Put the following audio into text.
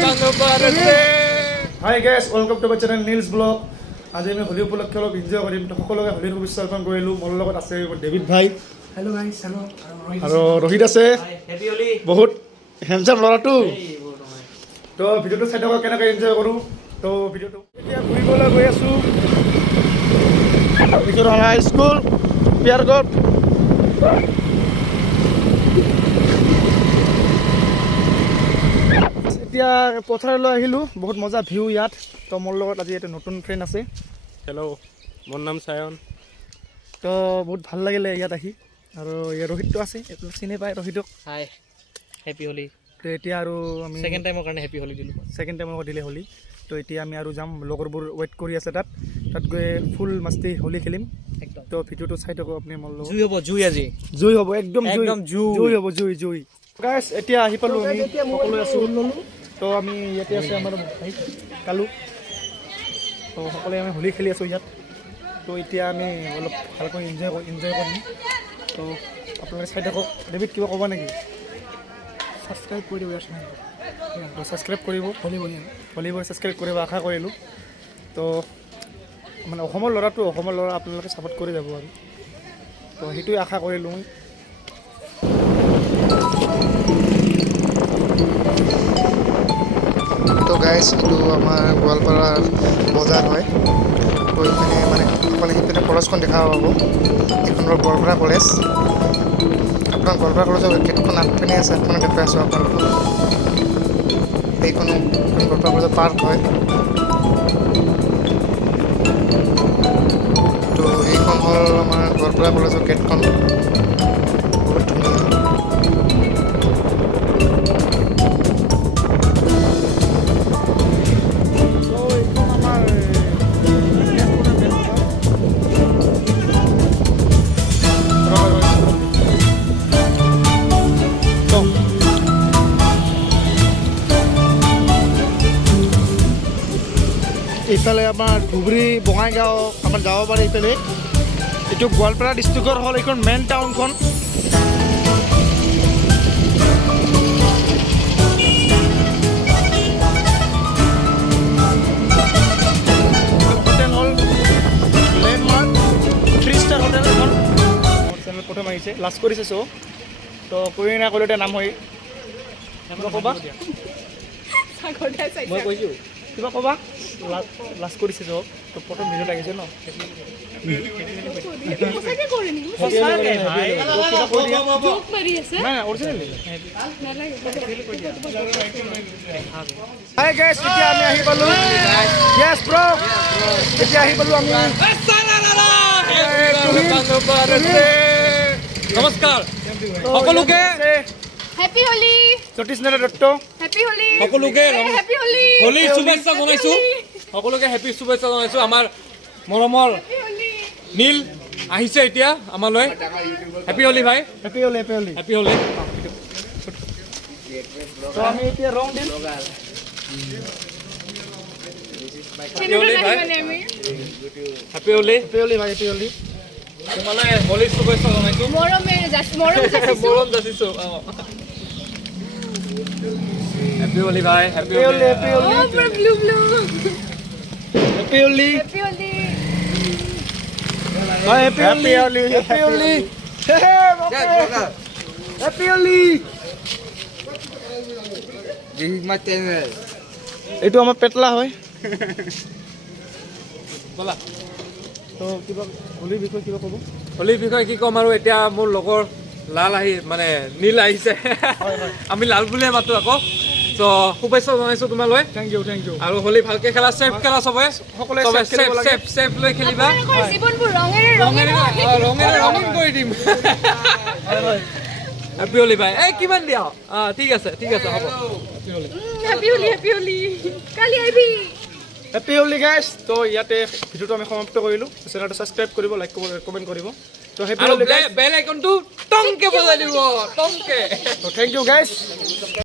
Hi guys, welcome to my channel Nils Vlog. আজি আমি হোলী উপলক্ষে অলপ এনজয় কৰিম তো সকলোকে হোলীৰ শুভেচ্ছা জ্ঞাপন কৰিলোঁ। মোৰ লগত আছে ডেভিড ভাই, হেল্ল' গাইছ, হেল্ল' আৰু ৰোহিত আছে, বহুত হেণ্ডচাম ল'ৰাটো। তো ভিডিঅ'টো চাই থাকক কেনেকৈ এনজয় কৰোঁ। তো ভিডিঅ'টো এতিয়া ঘূৰিবলৈ গৈ আছোঁ হাই স্কুল পিয়াৰগড়। এতিয়া পথাৰলৈ আহিলোঁ, বহুত মজা ভিউ ইয়াত। তো মোৰ লগত আজি এটা নতুন ফ্ৰেণ্ড আছে। হেল্ল', মোৰ নাম চায়ন। তো বহুত ভাল লাগিলে ইয়াত আহি। আৰু ইয়াৰ ৰোহিতটো আছে, এইটো চিনি পায় ৰোহিতক। হাই, হেপী হোলী। তো এতিয়া আৰু আমি ছেকেণ্ড টাইমৰ কাৰণে হেপী হোলী দিলোঁ। ছেকেণ্ড টাইমত দিলে হোলী। তো এতিয়া আমি আৰু যাম, লগৰবোৰ ৱেইট কৰি আছে তাত গৈ ফুল মাস্তি হোলী খেলিম একদম। তো ভিডিঅ'টো চাই থাকক আপুনি মোৰ লগত। জুই হ'ব, জুই আজি জুই হ'ব, একদম জুই জুই। জুই হ'ব, জুই গাইছ। এতিয়া আহি পালোঁ, আমি সকলোৱে আছোঁ। তো আমি ইয়াতে আছে আমাৰ ভাই কালু। তো সকলোৱে আমি হোলী খেলি আছোঁ ইয়াত। তো এতিয়া আমি অলপ ভালকৈ এনজয় কৰিম। তো আপোনালোকে চাই থাকক। ডেভিড কিবা ক'ব নেকি? ছাবস্ক্ৰাইব কৰি দিব ইয়াৰ তো ছাবস্ক্ৰাইব কৰিব, হোলীবোৰ ছাবস্ক্ৰাইব কৰিব আশা কৰিলোঁ। তো মানে অসমৰ ল'ৰা আপোনালোকে ছাপোৰ্ট কৰি যাব আৰু। তো সেইটোৱে আশা কৰিলোঁ মই। তো গাইজ, এইটো আমাৰ গোৱালপাৰাৰ বজাৰ হয়। তো এইপিনে মানে অকলে সেইপিনে কলেজখন দেখা পাব। এইখন হ'ল গোৱালপাৰা কলেজ। আপোনাৰ গোৱালপাৰা কলেজৰ গেটখন আগপিনে আছে, আগপিনে দেখুৱাই আছোঁ আপোনালোকক। এইখনো গোৱালপাৰা কলেজৰ পাৰ্ক হয়। তো এইখন হ'ল আমাৰ গোৱালপাৰা কলেজৰ গেটখন, বহুত ধুনীয়া। এইফালে আমাৰ ধুবুৰী বঙাইগাঁও আমাৰ যাব পাৰে এইফালে। এইটো গোৱালপাৰা ডিষ্ট্ৰিক্টৰ হ'ল এইখন মেইন টাউনখন। হোটেল হ'ল লেণ্ডমাৰ্ক 3 ষ্টাৰ হোটেল এখন। মোৰ চেনেল প্ৰথম আহিছে, লাষ্ট কৰিছে চ'। তো কৰি না ক'লে নাম হয় ক'বা, মই কৈছোঁ কিবা ক'বা। লাষ্ট কৰিছে চ', তো প্ৰথম ভিডিঅ' লাগিছে ন। হাই গাইছ, এতিয়া আমি আহি পালোঁ। য়েছ ব্ৰ, এতিয়া আহি পালোঁ আমি। নমস্কাৰ সকলোকে, হেপী হোলী, জ্যোতিষনাথ দত্ত। হেপী হোলী, সকলোকে হেপী হোলী, হোলীৰ শুভেচ্ছা জনাইছোঁ। সকলোকে হেপী শুভেচ্ছা জনাইছোঁ। আমাৰ মৰমৰ হেপী হোলী। নীল আহিছে এতিয়া আমালৈ। হেপী হোলী ভাই, happy Holi, happy Holi. Happy Holi. তো আমি এতিয়া ৰং দিম। হেপী হোলী ভাই, মানে আমি হেপী হোলী। হেপী হোলী ভাই, হেপী হোলী। তোমালৈ হোলীৰ শুভেচ্ছা জনাইছোঁ। মৰমেৰে মৰম যাচিছোঁ। মৰম যাচিছোঁ। হেপী হোলী ভাই, happy happy Holi, Holi. Happy Holi, অ পুৰা blue blue. Happy Holi. Happy Holi. হয়, happy Holi, happy Holi. Happy Holi. এইটো আমাৰ পেটলা হয়। ব'লা। তো কিবা হোলীৰ বিষয়ে কিবা ক'ব? হোলীৰ বিষয়ে কি ক'ম আৰু, এতিয়া মোৰ লগৰ নীল আহিছে। আমি লাল বুলিয়ে মাতো আকৌ। তো শুভেচ্ছা জনাইছোঁ তোমালৈ। Thank you. আৰু হোলী ভালকে খেলা, ছেফ খেলা চবে। সকলোৱে চবে safe খেলিব লাগে। ছেফ লৈ খেলিবা। আপোনালোকৰ জীৱনবোৰ ৰঙেৰে ৰঙীন হয়। ৰঙেৰে ৰঙীন কৰি দিম। হেপী হোলী ভাই। এই কিমান দিয়া? ঠিক আছে হ'ব। Happy Holi, happy Holi. কালি আহিবি। হেপী হোলী গাইছ। তো ইয়াতে ভিডিঅ'টো আমি সমাপ্ত কৰিলোঁ। চেনেলটো ছাবস্ক্ৰাইব কৰিব, লাইক কৰিব, কমেণ্ট কৰিব। তো হেপী আৰু হোলী গাইছ। বেল আইকনটো টংকে বজাই দিব, টংকে। তো থেংক ইউ গাইছ।